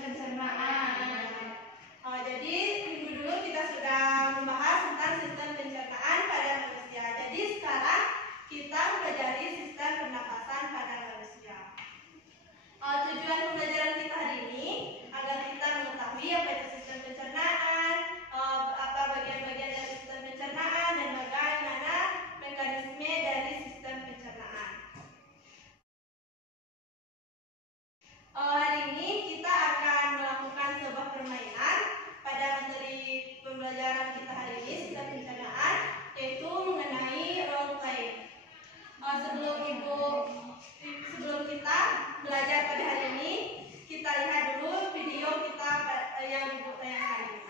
pencernaan. Jadi minggu dulu kita sudah membahas tentang sistem pencernaan pada manusia. Jadi sekarang kita mempelajari sistem pernapasan pada manusia. Tujuan pembelajaran kita hari ini agar kita mengetahui apa itu sistem pencernaan, apa bagian-bagian dari sistem pencernaan, dan bagaimana mekanisme dari sistem pencernaan. Hari ini kita akan melakukan sebuah permainan pada materi pembelajaran kita hari ini, sistem pencernaan, yaitu mengenai role play. Sebelum kita belajar pada hari ini, kita lihat dulu video kita yang ibu tayangkan ini.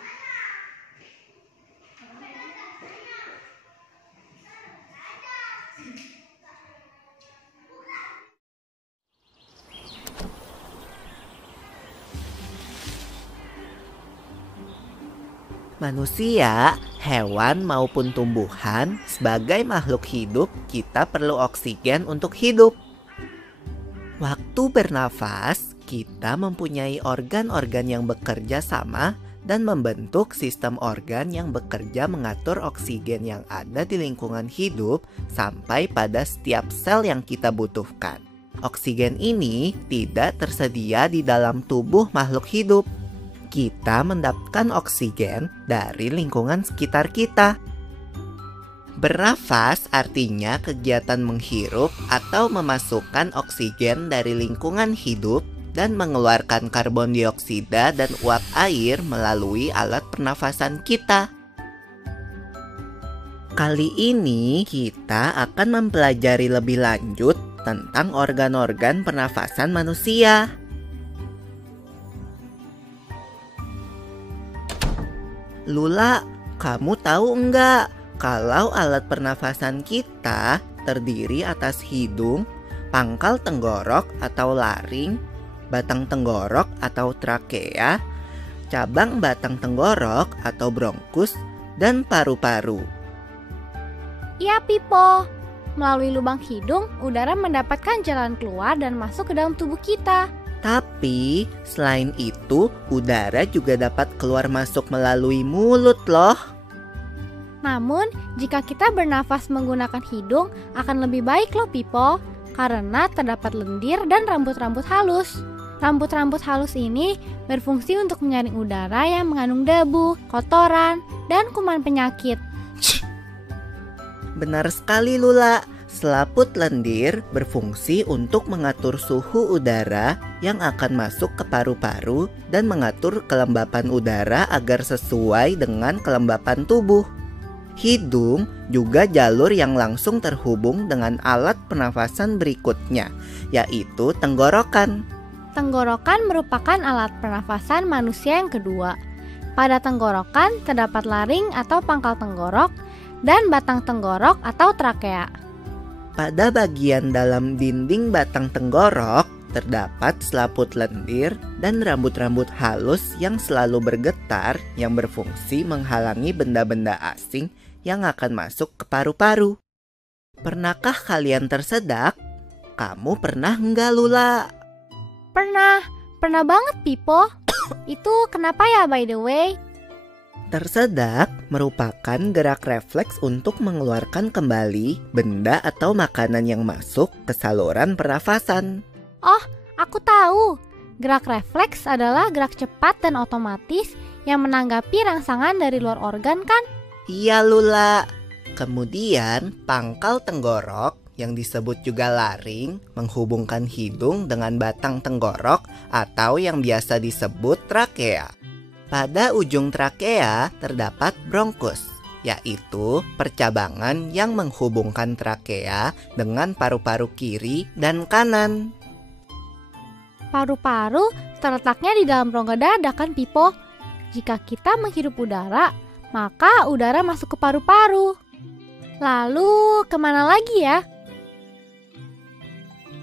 Manusia, hewan maupun tumbuhan, sebagai makhluk hidup, kita perlu oksigen untuk hidup. Waktu bernafas, kita mempunyai organ-organ yang bekerja sama dan membentuk sistem organ yang bekerja mengatur oksigen yang ada di lingkungan hidup sampai pada setiap sel yang kita butuhkan. Oksigen ini tidak tersedia di dalam tubuh makhluk hidup. Kita mendapatkan oksigen dari lingkungan sekitar kita. Bernafas artinya kegiatan menghirup atau memasukkan oksigen dari lingkungan hidup dan mengeluarkan karbon dioksida dan uap air melalui alat pernafasan kita. Kali ini kita akan mempelajari lebih lanjut tentang organ-organ pernafasan manusia. Lula, kamu tahu enggak kalau alat pernafasan kita terdiri atas hidung, pangkal tenggorok atau laring, batang tenggorok atau trakea, cabang batang tenggorok atau bronkus, dan paru-paru? Iya, Pipo. Melalui lubang hidung, udara mendapatkan jalan keluar dan masuk ke dalam tubuh kita. Tapi selain itu, udara juga dapat keluar masuk melalui mulut loh. Namun, jika kita bernafas menggunakan hidung, akan lebih baik loh, Pipo. Karena terdapat lendir dan rambut-rambut halus. Rambut-rambut halus ini berfungsi untuk menyaring udara yang mengandung debu, kotoran, dan kuman penyakit. Benar sekali, Lula. Selaput lendir berfungsi untuk mengatur suhu udara yang akan masuk ke paru-paru dan mengatur kelembapan udara agar sesuai dengan kelembapan tubuh. Hidung juga jalur yang langsung terhubung dengan alat pernafasan berikutnya, yaitu tenggorokan. Tenggorokan merupakan alat pernafasan manusia yang kedua. Pada tenggorokan terdapat laring atau pangkal tenggorok dan batang tenggorok atau trakea. Pada bagian dalam dinding batang tenggorok terdapat selaput lendir dan rambut-rambut halus yang selalu bergetar yang berfungsi menghalangi benda-benda asing yang akan masuk ke paru-paru. Pernahkah kalian tersedak? Kamu pernah enggak, Lula? Pernah banget, Pipo. Itu kenapa ya, by the way? Tersedak merupakan gerak refleks untuk mengeluarkan kembali benda atau makanan yang masuk ke saluran pernafasan. Oh, aku tahu. Gerak refleks adalah gerak cepat dan otomatis yang menanggapi rangsangan dari luar organ, kan? Iya, Lula. Kemudian pangkal tenggorok yang disebut juga laring menghubungkan hidung dengan batang tenggorok atau yang biasa disebut trakea. Pada ujung trakea terdapat bronkus, yaitu percabangan yang menghubungkan trakea dengan paru-paru kiri dan kanan. Paru-paru terletaknya di dalam rongga dada, kan, Pipo? Jika kita menghirup udara, maka udara masuk ke paru-paru. Lalu kemana lagi ya?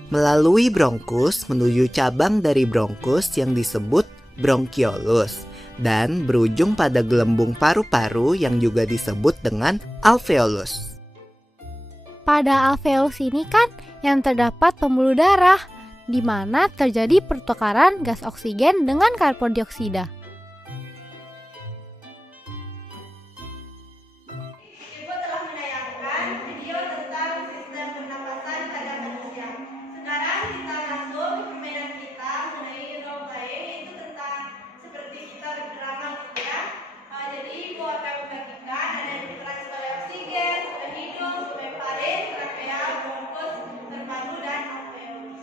Melalui bronkus menuju cabang dari bronkus yang disebut bronkiolus dan berujung pada gelembung paru-paru yang juga disebut dengan alveolus. Pada alveolus ini kan yang terdapat pembuluh darah. di mana terjadi pertukaran gas oksigen dengan karbon dioksida. Ibu telah menayangkan video tentang sistem pernapasan pada manusia. Sekarang kita masuk ke permainan kita mengenai role play, yaitu tentang seperti kita berdrama gitu ya. Jadi ibu akan membagikan ada yang berperan sebagai oksigen, sebagai hidung, sebagai faring, trakea, bronkus, terpadu, dan alveolus.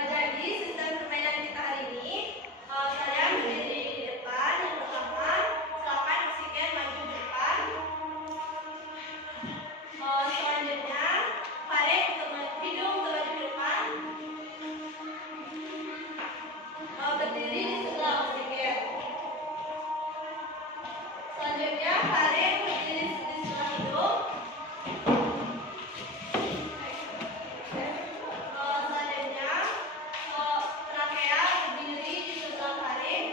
Jadi sistem permainan kita hari ini, saya berdiri di depan. Yang pertama, silakan oksigen maju ke depan. Selanjutnya, faring untuk hidung untuk maju ke depan. Berdiri di sebelah oksigen. Selanjutnya, faring berdiri di sebelah hidung. Selanjutnya, trakea berdiri di sebelah faring,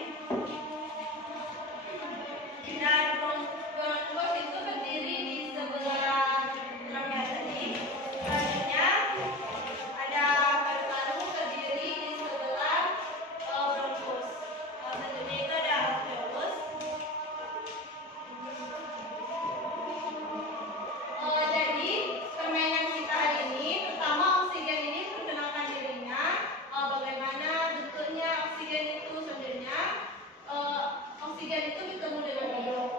dan bronkus itu berdiri di sebelah trakea tadi. Selanjutnya, ada paru-paru berdiri di sebelah bronkus. Selanjutnya itu ada alveolus. Jadi permainan kita hari ini, pertama oksigen ini perkenalkan dirinya, bagaimana bentuknya oksigen itu. Selanjutnya oksigen itu bertemu dengan hidung.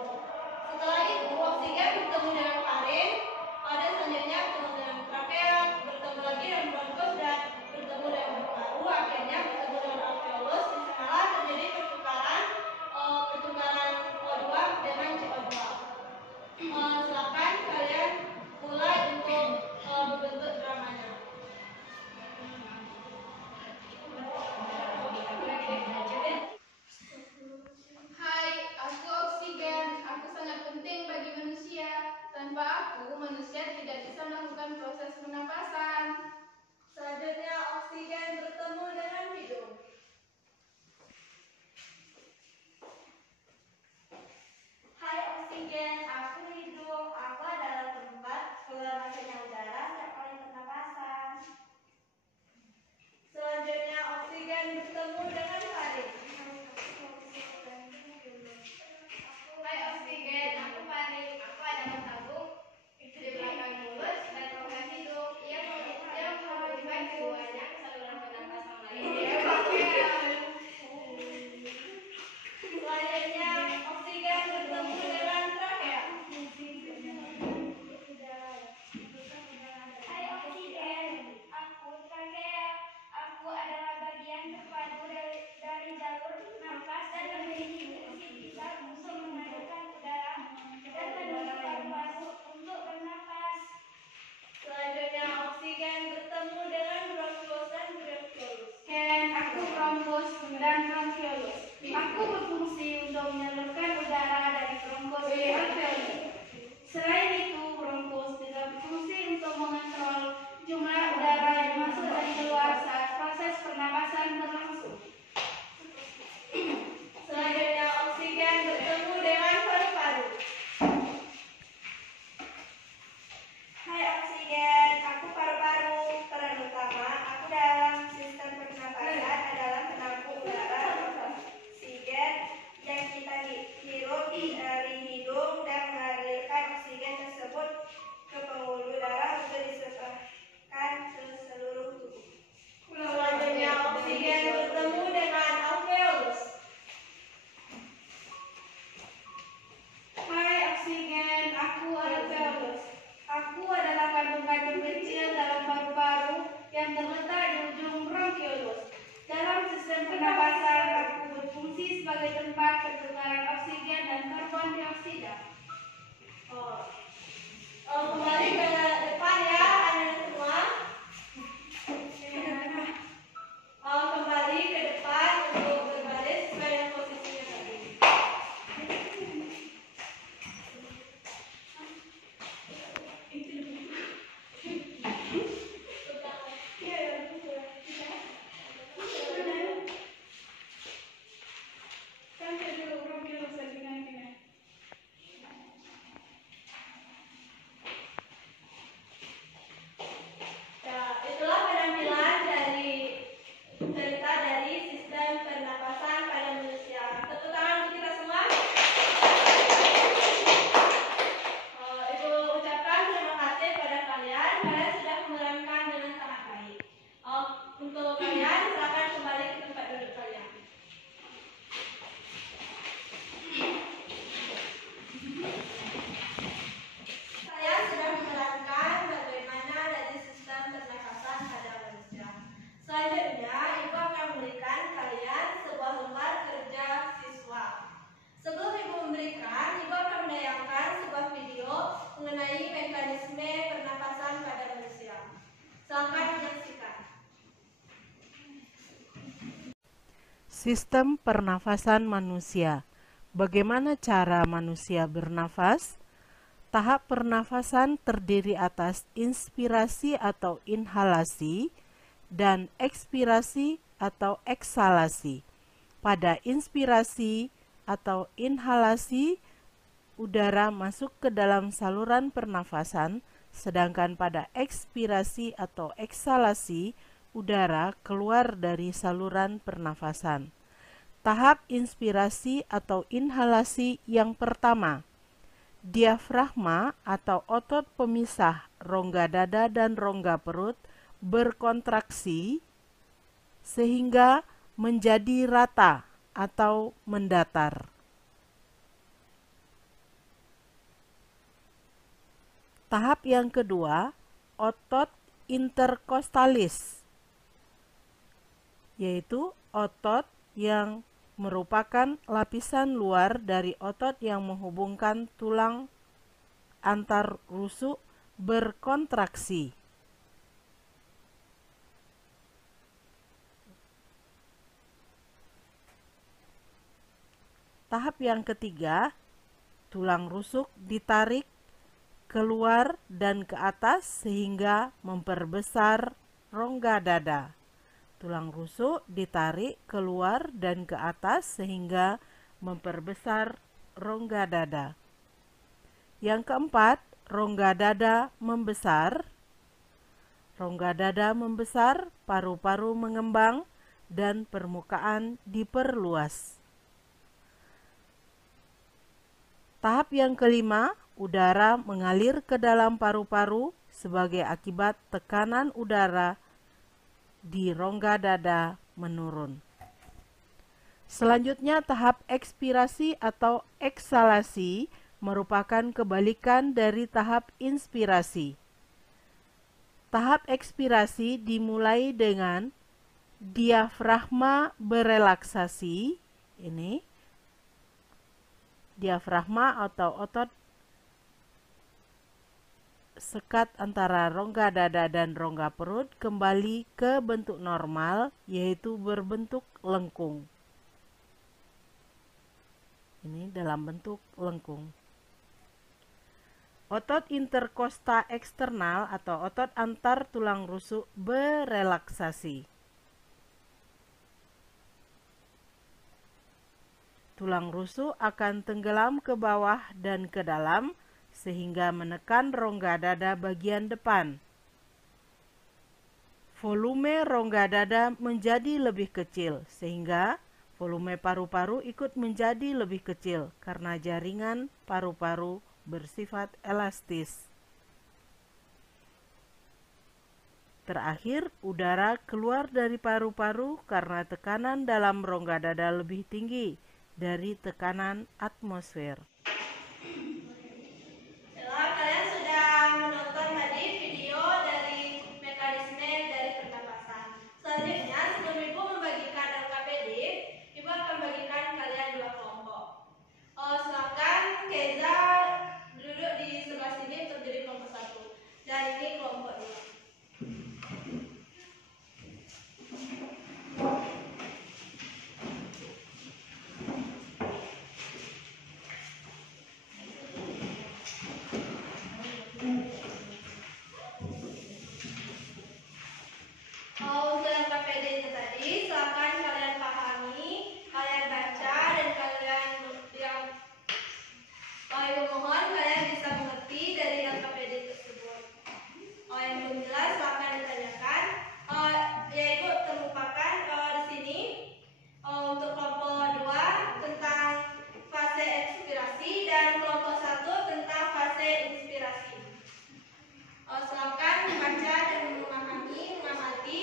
Sistem pernafasan manusia. Bagaimana cara manusia bernafas? Tahap pernafasan terdiri atas inspirasi atau inhalasi dan ekspirasi atau eksalasi. Pada inspirasi atau inhalasi, udara masuk ke dalam saluran pernafasan, sedangkan pada ekspirasi atau eksalasi, udara keluar dari saluran pernafasan. Tahap inspirasi atau inhalasi yang pertama, diafragma atau otot pemisah rongga dada dan rongga perut berkontraksi sehingga menjadi rata atau mendatar. Tahap yang kedua, otot interkostalis, yaitu otot yang merupakan lapisan luar dari otot yang menghubungkan tulang antar rusuk berkontraksi. Tahap yang ketiga, tulang rusuk ditarik keluar dan ke atas sehingga memperbesar rongga dada. Tulang rusuk ditarik keluar dan ke atas sehingga memperbesar rongga dada. Yang keempat, rongga dada membesar. Rongga dada membesar, paru-paru mengembang, dan permukaan diperluas. Tahap yang kelima, udara mengalir ke dalam paru-paru sebagai akibat tekanan udara di rongga dada menurun. Selanjutnya, tahap ekspirasi atau eksalasi merupakan kebalikan dari tahap inspirasi. Tahap ekspirasi dimulai dengan diafragma berelaksasi. Ini diafragma atau otot sekat antara rongga dada dan rongga perut kembali ke bentuk normal, yaitu berbentuk lengkung. Ini dalam bentuk lengkung. Otot interkosta eksternal atau otot antar tulang rusuk berelaksasi. Tulang rusuk akan tenggelam ke bawah dan ke dalam sehingga menekan rongga dada bagian depan. Volume rongga dada menjadi lebih kecil sehingga volume paru-paru ikut menjadi lebih kecil karena jaringan paru-paru bersifat elastis. Terakhir, udara keluar dari paru-paru karena tekanan dalam rongga dada lebih tinggi dari tekanan atmosfer. Setelah kalian sudah menonton tadi video dari mekanisme dari pernapasan. Selanjutnya, sebelum Ibu membagikan LKPD, Ibu akan bagikan kalian dua kelompok. Silakan Keza duduk di sebelah sini untuk jadi kelompok 1. Dan ini kelompok 2. Untuk LKPD-nya tadi, silakan kalian pahami, kalian baca, dan kalian yang Ibu mohon kalian bisa mengerti dari LKPD tersebut. Yang belum jelas silakan ditanyakan. Ya Ibu terlupakan di sini untuk kelompok 2 tentang fase ekspirasi dan kelompok 1 tentang fase inspirasi. Silakan membaca dan memahami, mengamati.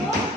itu